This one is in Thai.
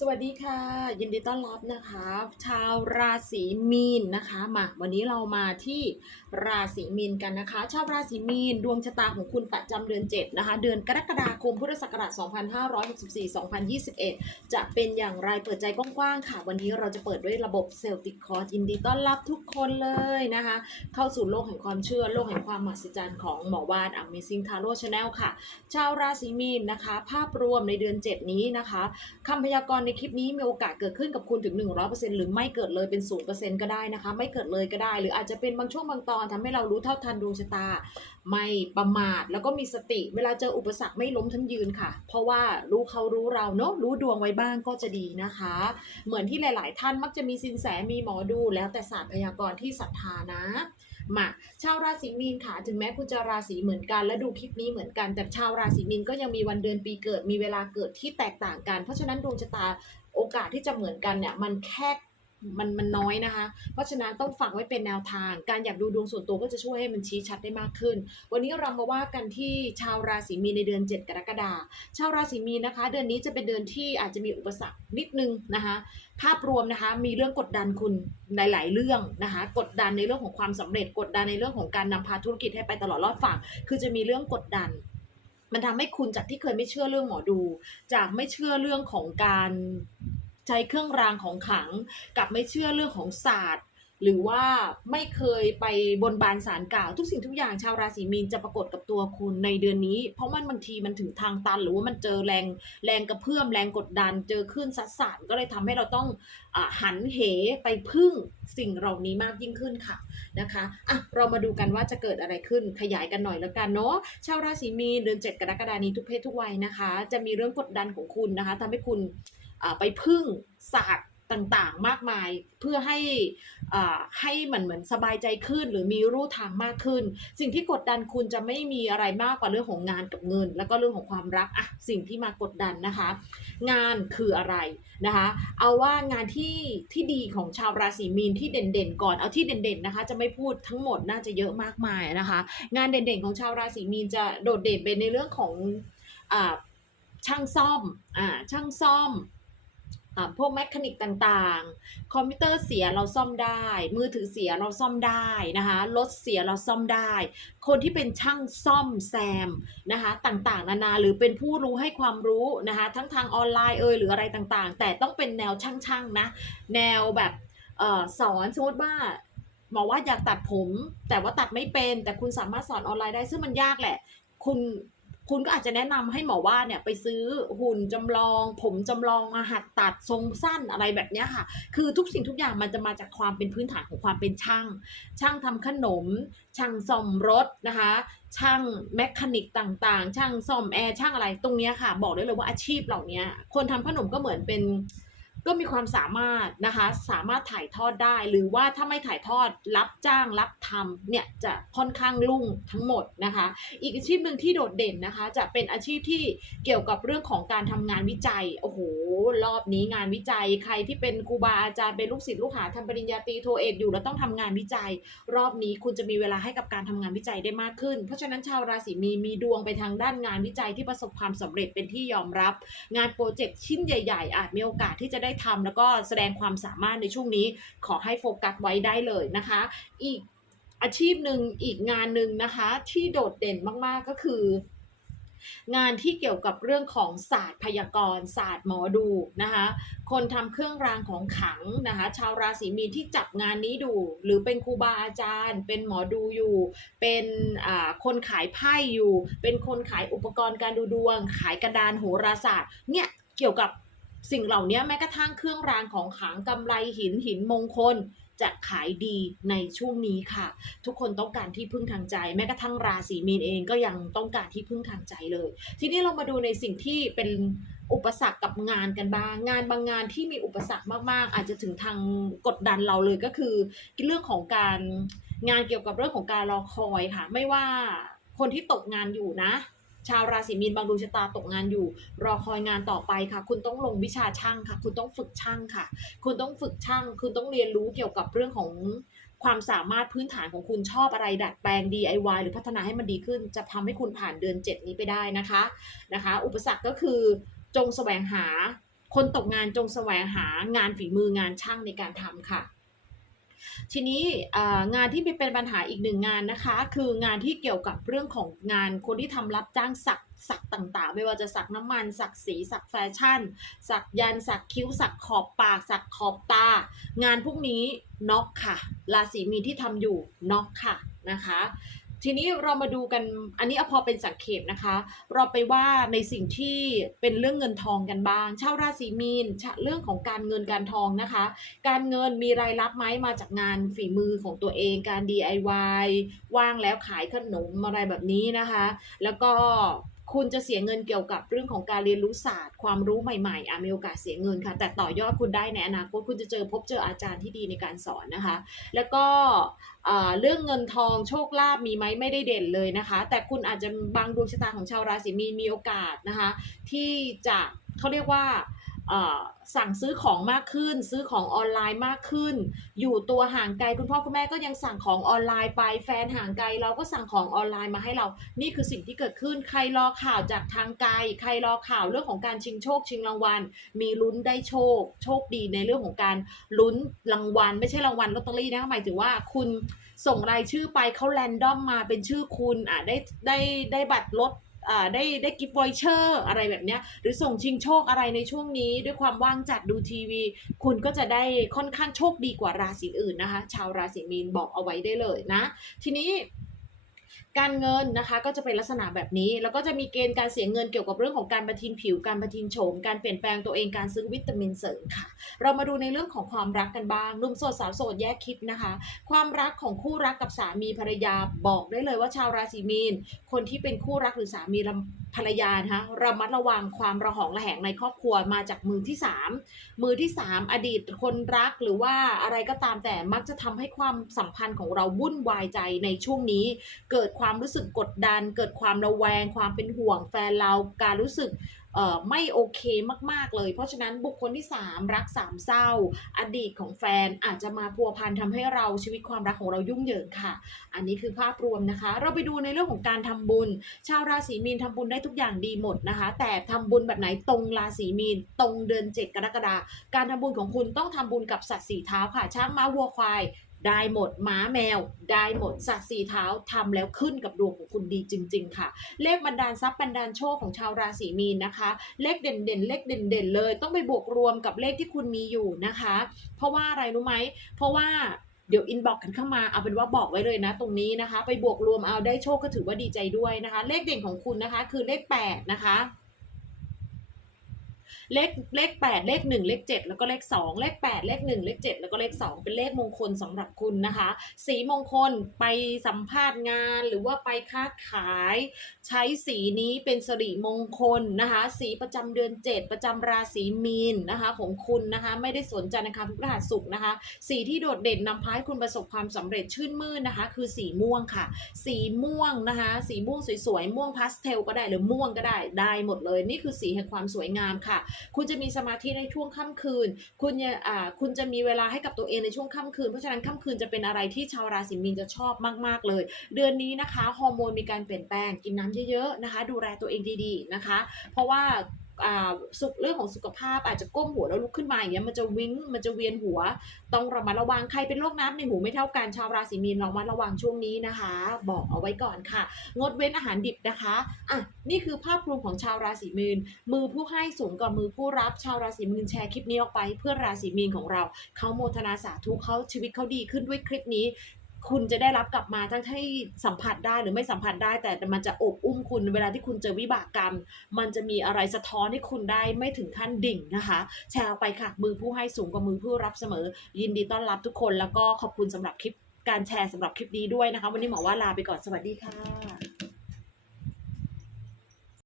สวัสดีค่ะ ยินดีต้อนรับนะคะ ชาวราศีมีนนะคะมาวันนี้เรามาที่ราศีมีนกันนะคะ ชาวราศีมีนดวงชะตาของคุณประจำเดือน7นะคะ เดือนกรกฎาคมพุทธศักราช2564-2021 จะเป็นอย่างไรเปิดใจกว้างๆค่ะ วันนี้เราจะเปิดด้วยระบบเซลติคอร์สยินดีต้อนรับทุกคนเลยนะคะ เข้าสู่โลกแห่งความเชื่อโลกแห่งความมหัศจรรย์ของหมอวาน Amazing Tarot Channel ค่ะ ชาวราศีมีนนะคะ ภาพรวมในเดือน 7 นี้นะคะคำพยากรณ์ในคลิปนี้มีโอกาสเกิดขึ้นกับคุณถึง 100%หรือไม่เกิดเลยเป็น 0%ก็ได้นะคะ ไม่เกิดเลยก็ได้ หรืออาจจะเป็นบางช่วงบางตอนทำให้เรารู้เท่าทันดวงชะตา ไม่ประมาทแล้วก็มีสติ เวลาเจออุปสรรคไม่ล้มทั้งยืนค่ะ เพราะว่ารู้เขารู้เราเนอะรู้ดวงไว้บ้างก็จะดีนะคะ เหมือนที่หลาย ๆ ท่านมักจะมีสินแสมีหมอดูแล้วแต่ศาสตร์พยากรณ์ที่ศรัทธานะ มาชาวราศีมีนค่ะ ถึงแม้คุณจะราศีเหมือนกัน และดูคลิปนี้เหมือนกัน แต่ชาวราศีมีนก็ยังมีวันเดือนปีเกิดมีเวลาเกิดที่แตกต่างกัน เพราะฉะนั้นดวงชะตาโอกาสที่จะเหมือนกันเนี่ยมันแค่ มันมันน้อยนะคะ เพราะฉะนั้นต้องฝังไว้เป็นแนวทาง การอยากดูดวงส่วนตัวก็จะช่วยให้มันชี้ชัดได้มากขึ้น วันนี้เรามาว่ากันที่ชาวราศีมีนในเดือน 7 กรกฎาคมชาวราศีมีนนะคะ เดือนนี้จะเป็นเดือนที่อาจจะมีอุปสรรคนิดนึงนะคะ ภาพรวมนะคะมีเรื่องกดดันคุณหลาย ๆ เรื่องนะคะ กดดันในเรื่องของความสำเร็จกดดันในเรื่องของการนำพาธุรกิจให้ไปตลอดรอดฝั่งคือจะมีเรื่องกดดันมันทำให้คุณจากที่เคยไม่เชื่อเรื่องหมอดู จากไม่เชื่อเรื่องของการ ใช้เครื่องรางของขลัง กับไม่เชื่อเรื่องของศาสตร์ หรือว่าไม่เคยไปบนบานสารกล่าว ทุกสิ่งทุกอย่างชาวราศีมีนจะปรากฏกับตัวคุณในเดือนนี้ เพราะมันบางทีมันถึงทางตัน หรือว่ามันเจอแรงแรงกระเพื่อมแรงกดดัน เจอคลื่นซัดสานก็เลยทำให้เราต้องอหันเหไปพึ่งสิ่งเหล่านี้มากยิ่งขึ้นค่ะนะคะอะเรามาดูกันว่าจะเกิดอะไรขึ้นขยายกันหน่อยแล้วกันเนาะชาวราศีมีนเดือน 7 กรกฎานี้ทุกเพศทุกวัยนะคะ จะมีเรื่องกดดันของคุณนะคะทำให้คุณ ไปพึ่งศาสตร์ต่างๆ มากมายเพื่อให้อ่าให้มือนเหมือนสบายใจขึ้น หรือมีรูทางมากขึ้น สิ่งที่กดดันคุณจะไม่มีอะไรมากกว่าเรื่องของงานกับเงิน แล้วก็เรื่องของความรักอะสิ่งที่มากดดันนะคะ งานคืออะไรนะคะ เอาว่างานที่ที่ดีของชาวราศีมีนที่เด่นๆ ก่อนเอาที่เด่นๆนะคะ จะไม่พูดทั้งหมดน่าจะเยอะมากมายนะคะ งานเด่นๆของชาวราศีมีนจะโดดเด่นเป็นในเรื่องของอ่าช่างซ่อมอ่าช่างซ่อม พวกแมคานิกต่างๆ คอมพิวเตอร์เสียเราซ่อมได้ มือถือเสียเราซ่อมได้นะคะรถเสียเราซ่อมได้ คนที่เป็นช่างซ่อมแซมนะคะต่างๆ นานาหรือเป็นผู้รู้ให้ความรู้นะคะทั้งทางออนไลน์เอ่ยหรืออะไรต่างๆ แต่ต้องเป็นแนวช่างๆนะแนวแบบออสอนสมมติว่าหมอว่าอยากตัดผม แต่ว่าตัดไม่เป็น แต่คุณสามารถสอนออนไลน์ได้ซึ่งมันยากแหละ คุณ คุณก็อาจจะแนะนำให้หมอว่าเนี่ยไปซื้อหุ่นจำลอง ผมจำลองมาหัดตัดทรงสั้นอะไรแบบเนี้ยค่ะ คือทุกสิ่งทุกอย่างมันจะมาจากความเป็นพื้นฐานของความเป็นช่าง ช่างทำขนม ช่างซ่อมรถนะคะ ช่างแมคานิกต่างๆ ช่างซ่อมแอร์ช่างอะไรตรงเนี้ยค่ะ บอกได้เลยว่าอาชีพเหล่านี้คนทำขนมก็เหมือนเป็น ก็มีความสามารถนะคะสามารถถ่ายทอดได้หรือว่าถ้าไม่ถ่ายทอดรับจ้างรับทำเนี่ยจะค่อนข้างรุ่งทั้งหมดนะคะ อีกอาชีพหนึ่งที่โดดเด่นนะคะ จะเป็นอาชีพที่เกี่ยวกับเรื่องของการทำงานวิจัยโอ้โหรอบนี้งานวิจัยใครที่เป็นครูบาอาจารย์เป็นลูกศิษย์ลูกหาทำปริญญาตรีโทเอกอยู่แล้วต้องทำงานวิจัย รอบนี้คุณจะมีเวลาให้กับการทำงานวิจัยได้มากขึ้น เพราะฉะนั้นชาวราศีมีมีดวงไปทางด้านงานวิจัยที่ประสบความสำเร็จเป็นที่ยอมรับ งานโปรเจกต์ชิ้นใหญ่ ๆ อาจมีโอกาสที่จะได้ทำแล้วก็แสดงความสามารถในช่วงนี้ขอให้โฟกัสไว้ได้เลยนะคะ อีกอาชีพหนึ่งอีกงานหนึ่งนะคะที่โดดเด่นมากๆก็คืองานที่เกี่ยวกับเรื่องของศาสตร์พยากรณ์ศาสตร์หมอดูนะคะ คนทำเครื่องรางของขังนะคะ ชาวราศีมีนที่จับงานนี้ดู หรือเป็นครูบาอาจารย์ เป็นหมอดูอยู่ เป็นคนขายไพ่อยู่ เป็นคนขายอุปกรณ์การดูดวง ขายกระดานโหราศาสตร์เนี่ยเกี่ยวกับ สิ่งเหล่านี้แม้กระทั่งเครื่องรางของขลังกำไรหินหินมงคลจะขายดีในช่วงนี้ค่ะ ทุกคนต้องการที่พึ่งทางใจ แม้กระทั่งราศีมีนเองก็ยังต้องการที่พึ่งทางใจเลย ทีนี้เรามาดูในสิ่งที่เป็นอุปสรรคกับงานกันบ้าง งานบางงานที่มีอุปสรรคมากๆ อาจจะถึงทางกดดันเราเลยก็คือ เรื่องของการงานเกี่ยวกับเรื่องของการรอคอยค่ะ ไม่ว่าคนที่ตกงานอยู่นะ ชาวราศีมีนบางดวงชะตาตกงานอยู่ รอคอยงานต่อไปค่ะ คุณต้องลงวิชาช่างค่ะ คุณต้องฝึกช่างค่ะ คุณต้องฝึกช่าง คุณต้องเรียนรู้เกี่ยวกับเรื่องของความสามารถพื้นฐานของคุณชอบอะไรดัดแปลง DIY หรือพัฒนาให้มันดีขึ้น จะทำให้คุณผ่านเดือน 7 นี้ไปได้นะคะนะคะ อุปสรรคก็คือจงแสวงหาคนตกงานจงแสวงหางานฝีมืองานช่างในการทำค่ะ ทีนี้งานที่เป็นปัญหาอีกหนึ่งงานนะคะ คืองานที่เกี่ยวกับเรื่องของงานคนที่ทำรับจ้างสักสักต่างๆ ไม่ว่าจะสักน้ำมัน สักสีสักแฟชั่น สักยันสักคิ้ว สักขอบปาก สักขอบตา งานพวกนี้น็อกค่ะราศีมีนที่ทำอยู่น็อกค่ะนะคะ ทีนี้เรามาดูกันอันนี้เอาพอเป็นสังเขปนะคะ เราไปว่าในสิ่งที่เป็นเรื่องเงินทองกันบ้าง ชาวราศีมีนเรื่องของการเงินการทองนะคะ การเงินมีรายรับไหมมาจากงานฝีมือของตัวเองการ DIY ว่างแล้วขายขนมอะไรแบบนี้นะคะ แล้วก็ คุณจะเสียเงินเกี่ยวกับเรื่องของการเรียนรู้ศาสตร์ ความรู้ใหม่ๆอะมีโอกาสเสียเงินค่ะ แต่ต่อยอดคุณได้ในอนาคตคุณจะเจอพบเจออาจารย์ที่ดีในการสอนนะคะ แล้วก็เรื่องเงินทองโชคลาภมีไหมไม่ได้เด่นเลยนะคะ แต่คุณอาจจะบางดวงชะตาของชาวราศีมีนมีโอกาสนะคะ ที่จะเขาเรียกว่า สั่งซื้อของมากขึ้น ซื้อของออนไลน์มากขึ้น อยู่ตัวห่างไกลคุณพ่อคุณแม่ก็ยังสั่งของออนไลน์ไป แฟนห่างไกลเราก็สั่งของออนไลน์มาให้เรา นี่คือสิ่งที่เกิดขึ้น ใครรอข่าวจากทางไกล ใครรอข่าวเรื่องของการชิงโชคชิงรางวัล มีลุ้นได้โชค โชคดีในเรื่องของการลุ้นรางวัล ไม่ใช่รางวัลลอตเตอรี่นะหมายถึงว่าคุณส่งรายชื่อไปเขาแรนดอมมาเป็นชื่อคุณอะได้ได้ได้บัตรลด ได้ได้กิฟต์วอยเชอร์อะไรแบบเนี้ยหรือส่งชิงโชคอะไรในช่วงนี้ ด้วยความว่างจัดดูทีวี คุณก็จะได้ค่อนข้างโชคดีกว่าราศีอื่นนะคะ ชาวราศีมีนบอกเอาไว้ได้เลยนะ ทีนี้ การเงินนะคะก็จะเป็นลักษณะแบบนี้ แล้วก็จะมีเกณฑ์การเสียเงินเกี่ยวกับเรื่องของการประทินผิว การประทินโฉม การเปลี่ยนแปลงตัวเองการซื้อวิตามินเสริมค่ะ เรามาดูในเรื่องของความรักกันบ้างหนุ่มโสดสาวโสดแยกคิดนะคะ ความรักของคู่รักกับสามีภรรยาบอกได้เลยว่าชาวราศีมีน คนที่เป็นคู่รักหรือสามีภรรยานะคะระมัดระวังความระหองระแหงในครอบครัวมาจากมือที่สามมือที่สามอดีตคนรักหรือว่าอะไรก็ตามแต่มักจะทำให้ความสัมพันธ์ของเราวุ่นวายใจในช่วงนี้ เกิดความความรู้สึกกดดัน เกิดความระแวง ความเป็นห่วงแฟนเราการรู้สึกไม่โอเคมาก ๆ เลย เพราะฉะนั้นบุคคลที่ 3 รักสามเศร้า อดีตของแฟนอาจจะมาพัวพันทำให้เราชีวิตความรักของเรายุ่งเหยิงค่ะ อันนี้คือภาพรวมนะคะ เราไปดูในเรื่องของการทำบุญ ชาวราศีมีนทำบุญได้ทุกอย่างดีหมดนะคะ แต่ทำบุญแบบไหนตรงราศีมีน ตรงเดือน 7 กรกฎาคมการทำบุญของคุณต้องทำบุญกับสัตว์สีเท้าค่ะ ช้างม้าวัวควาย ได้หมดม้าแมว ได้หมดสัตว์สีเท้าทำแล้วขึ้นกับดวงของคุณดีจริง ๆ ค่ะ เลขบันดาทรัพย์บันดาโชคของชาวราศีมีนนะคะ เลขเด่นๆ เลขเด่นๆ เลย ต้องไปบวกรวมกับเลขที่คุณมีอยู่นะคะ เพราะว่าอะไรรู้ไหม เพราะว่าเดี๋ยวอินบอกกันเข้ามาเอาเป็นว่าบอกไว้เลยนะ ตรงนี้นะคะ ไปบวกรวมเอาได้โชคก็ถือว่าดีใจด้วยนะคะ เลขเด่นของคุณนะคะ คือเลข8นะคะ เลขเลข 8 เลข 1 เลข 7 แล้วก็เลข 2 เลข 8 เลข 1 เลข 7 แล้วก็เลข 2 เป็นเลขมงคลสำหรับคุณนะคะ สีมงคลไปสัมภาษณ์งานหรือว่าไปค้าขาย ใช้สีนี้เป็นสิริมงคลนะคะ สีประจำเดือน 7 ประจำราศีมีนนะคะของคุณนะคะ ไม่ได้สนใจนะคะพุทธหัสสุขนะคะ สีที่โดดเด่นนำพาให้คุณประสบความสำเร็จชื่นมื่นนะคะ คือสีม่วงค่ะ สีม่วงนะคะ สีม่วงสวยๆม่วงพาสเทลก็ได้หรือม่วงก็ได้ได้หมดเลย นี่คือสีแห่งความสวยงามค่ะคุณจะมีสมาธิในช่วงค่ำคืน คุณจะอ่าคุณจะมีเวลาให้กับตัวเองในช่วงค่ำคืน เพราะฉะนั้นค่ำคืนจะเป็นอะไรที่ชาวราศีมีนจะชอบมาก ๆ เลย เดือนนี้นะคะฮอร์โมนมีการเปลี่ยนแปลงกินน้ำเยอะๆนะคะ ดูแลตัวเองดีๆนะคะ เพราะว่า สุขเรื่องของสุขภาพอาจจะก้มหัวแล้วลุกขึ้นมาอย่างเงี้ยมันจะวิ้งมันจะเวียนหัว ต้องระมัดระวังใครเป็นโรคน้ำในหูไม่เท่ากันชาวราศีมีนระมัดระวังช่วงนี้นะคะ บอกเอาไว้ก่อนค่ะ งดเว้นอาหารดิบนะคะอะนี่คือภาพรวมของชาวราศีมีนมือผู้ให้สูงกว่ามือผู้รับ ชาวราศีมีนแชร์คลิปนี้ออกไป เพื่อราศีมีนของเราเขาโมทนาสาธุเขาชีวิตเขาดีขึ้นด้วยคลิปนี้ คุณจะได้รับกลับมาทั้งที่สัมผัสได้หรือไม่สัมผัสได้ แต่มันจะอบอุ้มคุณเวลาที่คุณเจอวิบากกรรม มันจะมีอะไรสะท้อนให้คุณได้ไม่ถึงขั้นดิ่งนะคะ แชร์ไปค่ะ มือผู้ให้สูงกว่ามือผู้รับเสมอ ยินดีต้อนรับทุกคนแล้วก็ขอบคุณสำหรับคลิปการแชร์สำหรับคลิปนี้ด้วยนะคะ วันนี้หมอว่าลาไปก่อนสวัสดีค่ะ